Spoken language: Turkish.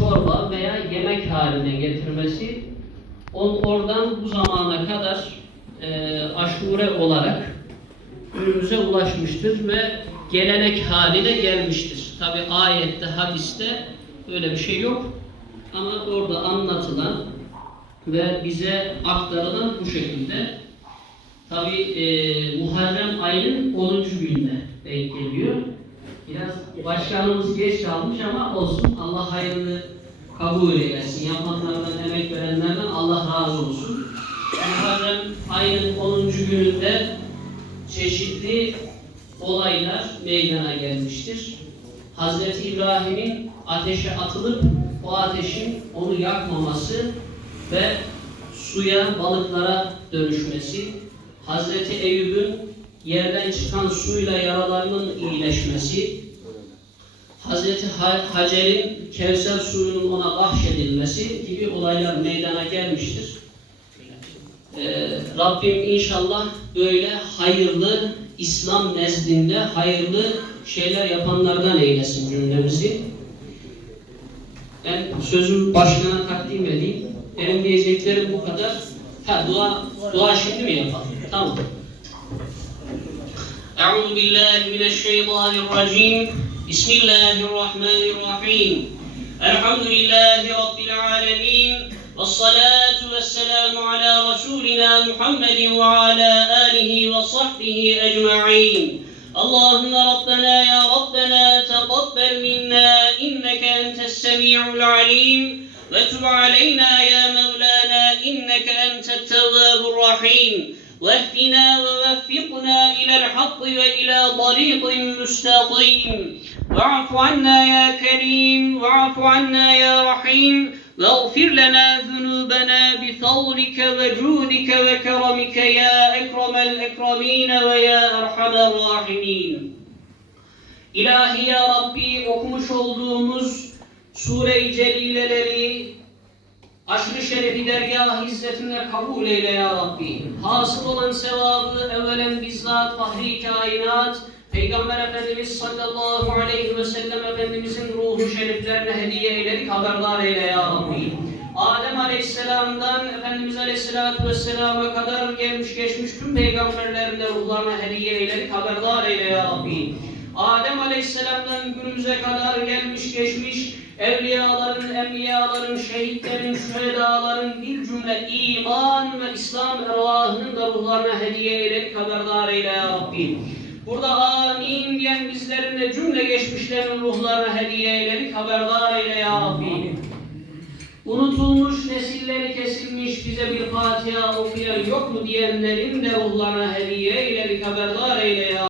çorba veya yemek haline getirmesi on, oradan bu zamana kadar e, aşure olarak günümüze ulaşmıştır ve gelenek haline gelmiştir. Tabi ayette, hadiste öyle bir şey yok. Ama orada anlatılan ve bize aktarılan bu şekilde. Tabi e, Muharrem ayının 10. gününe denk geliyor. Biraz başkanımız geç kalmış ama olsun. Allah hayırlı kabul eylesin. Yapanlardan, emek verenlerden Allah razı olsun. Muharrem ayının 10. gününde çeşitli olaylar meydana gelmiştir. Hazreti İbrahim'in ateşe atılıp o ateşin onu yakmaması ve suya, balıklara dönüşmesi, Hazreti Eyüp'ün yerden çıkan suyla yaralarının iyileşmesi, Hazreti Hacer'in Kevser suyunun ona bahşedilmesi gibi olaylar meydana gelmiştir. Ee, Rabbim inşallah böyle hayırlı, İslam nezdinde hayırlı şeyler yapanlardan eylesin cümlemizi. Ben sözümü başkana takdim edeyim. Benim diyeceklerim bu kadar. Ha dua, dua şimdi mi yapalım? Tamam. Euzu billahi mineşşeytanirracim. بسم الله الرحمن الرحيم. الحمد لله رب العالمين والصلاة والسلام على رسولنا محمد وعلى آله وصحبه أجمعين. اللهم ربنا يا ربنا تقبل منا إنك أنت السميع العليم. وتب علينا يا مولانا إنك أنت التواب الرحيم. واهدنا ووفقنا إلى الحق وإلى طريق مستقيم. واعف عنا يا كريم واعف عنا يا رحيم واغفر لنا ذنوبنا بفضلك وجودك وكرمك يا أكرم الأكرمين ويا أرحم الراحمين İlahi ya Rabbi okumuş olduğumuz Sure-i Celileleri aşırı şerefi dergah hizmetine kabul eyle ya Rabbi. Hasıl olan sevabı evvelen bizzat fahri kainat Peygamber Efendimiz sallallahu aleyhi ve sellem Efendimizin ruhu şeriflerine hediye eyledik haberdar eyle ya Rabbi. Adem Aleyhisselam'dan Efendimiz Aleyhisselatü Vesselam'a kadar gelmiş geçmiş tüm peygamberlerin de ruhlarına hediye eyledik haberdar eyle ya Rabbi. Adem Aleyhisselam'dan günümüze kadar gelmiş geçmiş evliyaların, enbiyaların, şehitlerin, şühedaların bir cümle iman ve İslam ervahının da ruhlarına hediye eyledik haberdar eyle ya Rabbi. Burada amin diyen bizlerin de cümle geçmişlerin ruhlarına hediye eyledik. Haberdar eyle ya Rabbi. Unutulmuş, nesilleri kesilmiş, bize bir Fatiha okuyan yok mu diyenlerin de ruhlarına hediye eyledik. Haberdar eyle ya